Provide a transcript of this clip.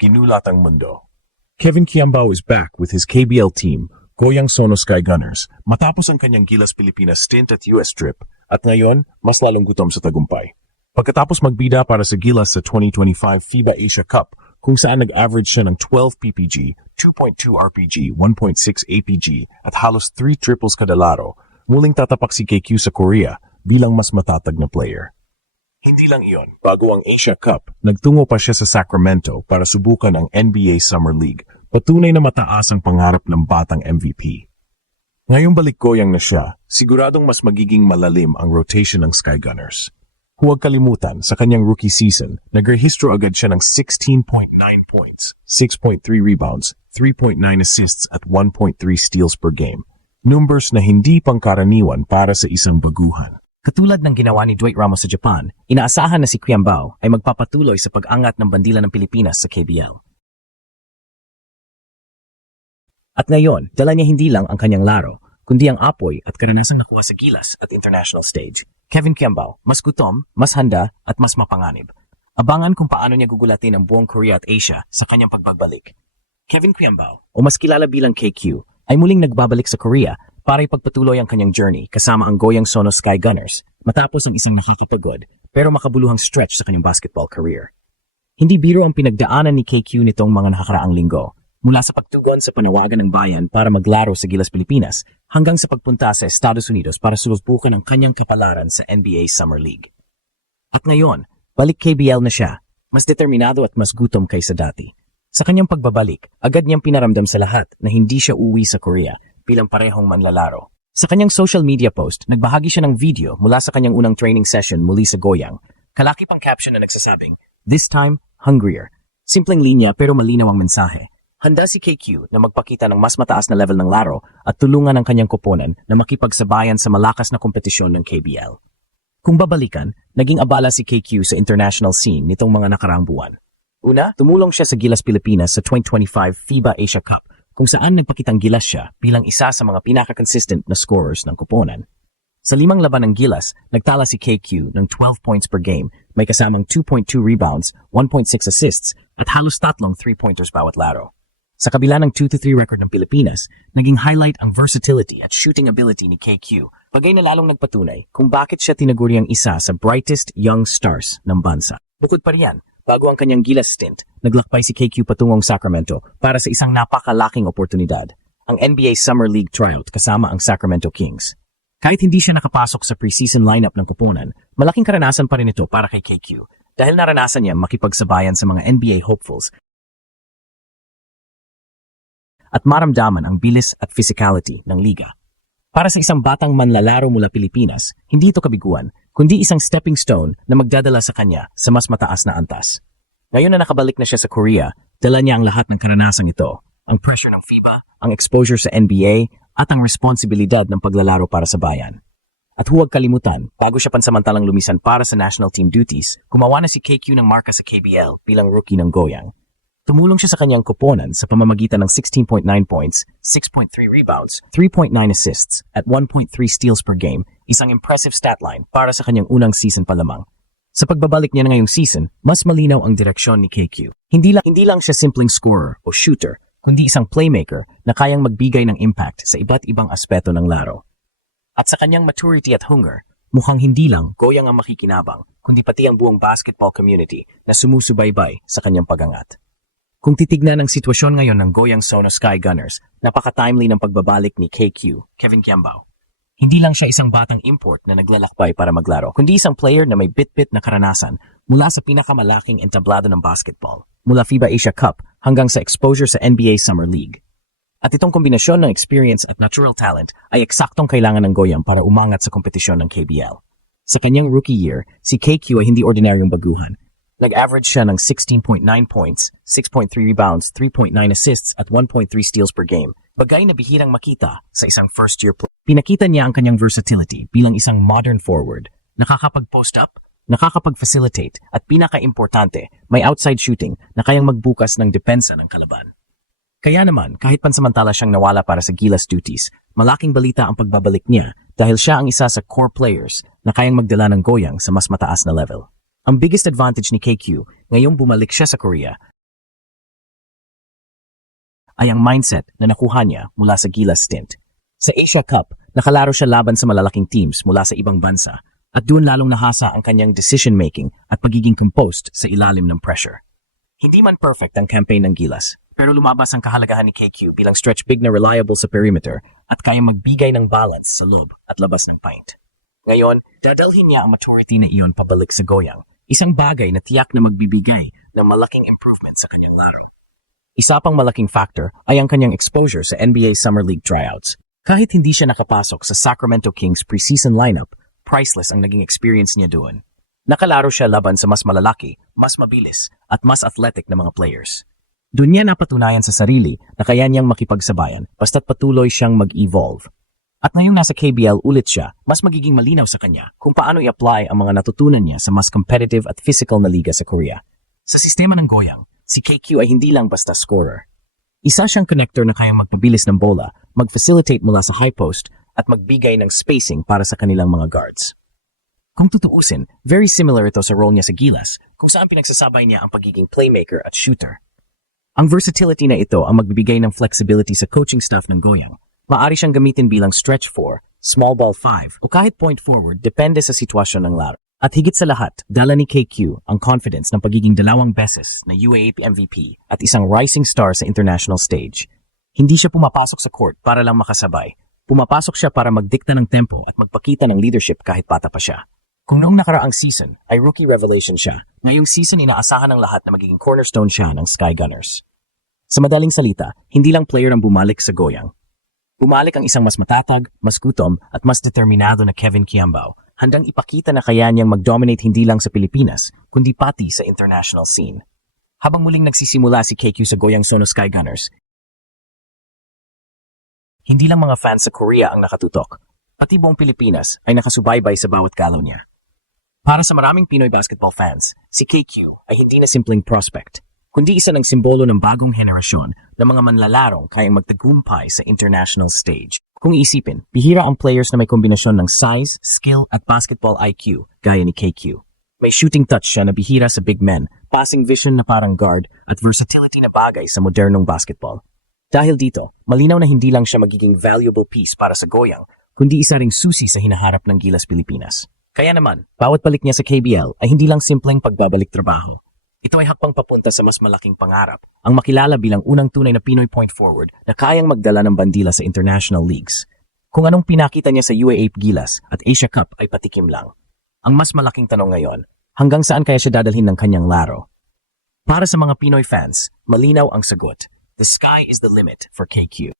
ginulat ang mundo. Kevin Kiambao is back with his KBL team, Goyang Sono Sky Gunners, matapos ang kanyang Gilas Pilipinas stint at US trip, at ngayon, mas lalong gutom sa tagumpay. Pagkatapos magbida para sa Gilas sa 2025 FIBA Asia Cup, kung saan nag-average siya ng 12 PPG, 2.2 RPG, 1.6 APG, at halos 3 triples kada laro, muling tatapak si KQ sa Korea bilang mas matatag na player. Hindi lang iyon, bago ang Asia Cup, nagtungo pa siya sa Sacramento para subukan ang NBA Summer League, patunay na mataas ang pangarap ng batang MVP. Ngayong balik Goyang na siya, siguradong mas magiging malalim ang rotation ng Sky Gunners. Huwag kalimutan, sa kanyang rookie season, nagrehistro agad siya ng 16.9 points, 6.3 rebounds, 3.9 assists at 1.3 steals per game. Numbers na hindi pangkaraniwan para sa isang baguhan. Katulad ng ginawa ni Dwight Ramos sa Japan, inaasahan na si Kiambao ay magpapatuloy sa pag-angat ng bandila ng Pilipinas sa KBL. At ngayon, dala niya hindi lang ang kanyang laro, kundi ang apoy at karanasang nakuha sa Gilas at international stage. Kevin Kiambao, mas gutom, mas handa at mas mapanganib. Abangan kung paano niya gugulatin ang buong Korea at Asia sa kanyang pagbabalik. Kevin Kiambao, o mas kilala bilang KQ, ay muling nagbabalik sa Korea para ipagpatuloy ang kanyang journey kasama ang Goyang Sono Sky Gunners matapos ang isang nakakapagod pero makabuluhang stretch sa kanyang basketball career. Hindi biro ang pinagdaanan ni KQ nitong mga nakakaraang linggo, mula sa pagtugon sa panawagan ng bayan para maglaro sa Gilas Pilipinas hanggang sa pagpunta sa Estados Unidos para susubukan ang kanyang kapalaran sa NBA Summer League. At ngayon, balik KBL na siya, mas determinado at mas gutom kaysa dati. Sa kanyang pagbabalik, agad niyang pinaramdam sa lahat na hindi siya uwi sa Korea bilang parehong manlalaro. Sa kanyang social media post, nagbahagi siya ng video mula sa kanyang unang training session muli sa Goyang. Kalaki pang caption na nagsasabing, "This time, hungrier." Simpleng linya pero malinaw ang mensahe. Handa si KQ na magpakita ng mas mataas na level ng laro at tulungan ang kanyang koponan na makipagsabayan sa malakas na kompetisyon ng KBL. Kung babalikan, naging abala si KQ sa international scene nitong mga nakaraang buwan. Una, tumulong siya sa Gilas Pilipinas sa 2025 FIBA Asia Cup kung saan nagpakitang gilas siya bilang isa sa mga pinaka-consistent na scorers ng koponan. Sa 5 laban ng Gilas, nagtala si KQ ng 12 points per game, may kasamang 2.2 rebounds, 1.6 assists at halos 3 3-pointers bawat laro. Sa kabila ng 2-3 record ng Pilipinas, naging highlight ang versatility at shooting ability ni KQ, bagay na lalong nagpatunay kung bakit siya tinaguriang isa sa brightest young stars ng bansa. Bukod pa riyan, bago ang kanyang Gilas stint, naglakbay si KQ patungong Sacramento para sa isang napakalaking oportunidad, ang NBA Summer League tryout kasama ang Sacramento Kings. Kahit hindi siya nakapasok sa preseason lineup ng koponan, malaking karanasan pa rin ito para kay KQ dahil naranasan niya makipagsabayan sa mga NBA hopefuls at maramdaman ang bilis at physicality ng liga. Para sa isang batang manlalaro mula Pilipinas, hindi ito kabiguan, kundi isang stepping stone na magdadala sa kanya sa mas mataas na antas. Ngayon na nakabalik na siya sa Korea, dala niya ang lahat ng karanasang ito, ang pressure ng FIBA, ang exposure sa NBA, at ang responsibilidad ng paglalaro para sa bayan. At huwag kalimutan, bago siya pansamantalang lumisan para sa national team duties, gumawa na si KQ ng marka sa KBL bilang rookie ng Goyang. Tumulong siya sa kanyang koponan sa pamamagitan ng 16.9 points, 6.3 rebounds, 3.9 assists, at 1.3 steals per game, isang impressive stat line para sa kanyang unang season pa lamang. Sa pagbabalik niya ngayong season, mas malinaw ang direksyon ni KQ. Hindi lang siya simpleng scorer o shooter, kundi isang playmaker na kayang magbigay ng impact sa iba't ibang aspeto ng laro. At sa kanyang maturity at hunger, mukhang hindi lang Goyang ang makikinabang, kundi pati ang buong basketball community na sumusubaybay sa kanyang pagangat. Kung titignan ang sitwasyon ngayon ng Goyang Sono Sky Gunners, napaka-timely ng pagbabalik ni KQ, Kevin Kiambao. Hindi lang siya isang batang import na naglalakbay para maglaro, kundi isang player na may bit-bit na karanasan mula sa pinakamalaking entablado ng basketball, mula FIBA Asia Cup hanggang sa exposure sa NBA Summer League. At itong kombinasyon ng experience at natural talent ay eksaktong kailangan ng Goyang para umangat sa kompetisyon ng KBL. Sa kanyang rookie year, si KQ ay hindi ordinaryong baguhan. Nag-average siya ng 16.9 points, 6.3 rebounds, 3.9 assists at 1.3 steals per game. Bagay na bihirang makita sa isang first-year player. Pinakita niya ang kanyang versatility bilang isang modern forward. Nakakapag-post up, nakakapag-facilitate at pinaka-importante, may outside shooting na kayang magbukas ng depensa ng kalaban. Kaya naman, kahit pansamantala siyang nawala para sa Gilas duties, malaking balita ang pagbabalik niya dahil siya ang isa sa core players na kayang magdala ng Goyang sa mas mataas na level. Ang biggest advantage ni KQ ngayong bumalik siya sa Korea ay ang mindset na nakuha niya mula sa Gilas stint. Sa Asia Cup, nakalaro siya laban sa malalaking teams mula sa ibang bansa at doon lalong nahasa ang kanyang decision-making at pagiging composed sa ilalim ng pressure. Hindi man perfect ang campaign ng Gilas, pero lumabas ang kahalagahan ni KQ bilang stretch big na reliable sa perimeter at kayang magbigay ng balance sa loob at labas ng paint. Ngayon, dadalhin niya ang maturity na iyon pabalik sa Goyang, isang bagay na tiyak na magbibigay ng malaking improvement sa kanyang laro. Isa pang malaking factor ay ang kanyang exposure sa NBA Summer League tryouts. Kahit hindi siya nakapasok sa Sacramento Kings preseason lineup, priceless ang naging experience niya doon. Nakalaro siya laban sa mas malalaki, mas mabilis, at mas athletic na mga players. Doon niya napatunayan sa sarili na kaya niyang makipagsabayan basta't patuloy siyang mag-evolve. At ngayong nasa KBL ulit siya, mas magiging malinaw sa kanya kung paano i-apply ang mga natutunan niya sa mas competitive at physical na liga sa Korea. Sa sistema ng Goyang, si KQ ay hindi lang basta scorer. Isa siyang connector na kayang magpabilis ng bola, mag-facilitate mula sa high post, at magbigay ng spacing para sa kanilang mga guards. Kung tutuusin, very similar ito sa role niya sa Gilas, kung saan pinagsasabay niya ang pagiging playmaker at shooter. Ang versatility na ito ang magbibigay ng flexibility sa coaching staff ng Goyang. Maaari siyang gamitin bilang stretch 4, small ball 5, o kahit point forward depende sa sitwasyon ng laro. At higit sa lahat, dala ni KQ ang confidence ng pagiging 2 beses na UAAP MVP at isang rising star sa international stage. Hindi siya pumapasok sa court para lang makasabay. Pumapasok siya para magdikta ng tempo at magpakita ng leadership kahit bata pa siya. Kung noong nakaraang season ay rookie revelation siya, ngayong season inaasahan ng lahat na magiging cornerstone siya ng Sky Gunners. Sa madaling salita, hindi lang player ang bumalik sa Goyang. Bumalik ang isang mas matatag, mas gutom at mas determinado na Kevin Kiambao, handang ipakita na kaya niyang mag-dominate hindi lang sa Pilipinas, kundi pati sa international scene. Habang muling nagsisimula si KQ sa Goyang Sono Sky Gunners, hindi lang mga fans sa Korea ang nakatutok, pati buong Pilipinas ay nakasubaybay sa bawat galaw niya. Para sa maraming Pinoy basketball fans, si KQ ay hindi na simpleng prospect, kundi isa ng simbolo ng bagong henerasyon ng mga manlalarong kayang magtagumpay sa international stage. Kung iisipin, bihira ang players na may kombinasyon ng size, skill at basketball IQ gaya ni KQ. May shooting touch siya na bihira sa big men, passing vision na parang guard at versatility na bagay sa modernong basketball. Dahil dito, malinaw na hindi lang siya magiging valuable piece para sa Goyang, kundi isa ring susi sa hinaharap ng Gilas Pilipinas. Kaya naman, bawat balik niya sa KBL ay hindi lang simpleng pagbabalik trabaho. Ito ay hakbang papunta sa mas malaking pangarap, ang makilala bilang unang tunay na Pinoy point forward na kayang magdala ng bandila sa international leagues. Kung anong pinakita niya sa UAAP Gilas at Asia Cup ay patikim lang. Ang mas malaking tanong ngayon, hanggang saan kaya siya dadalhin ng kanyang laro? Para sa mga Pinoy fans, malinaw ang sagot. The sky is the limit for KQ.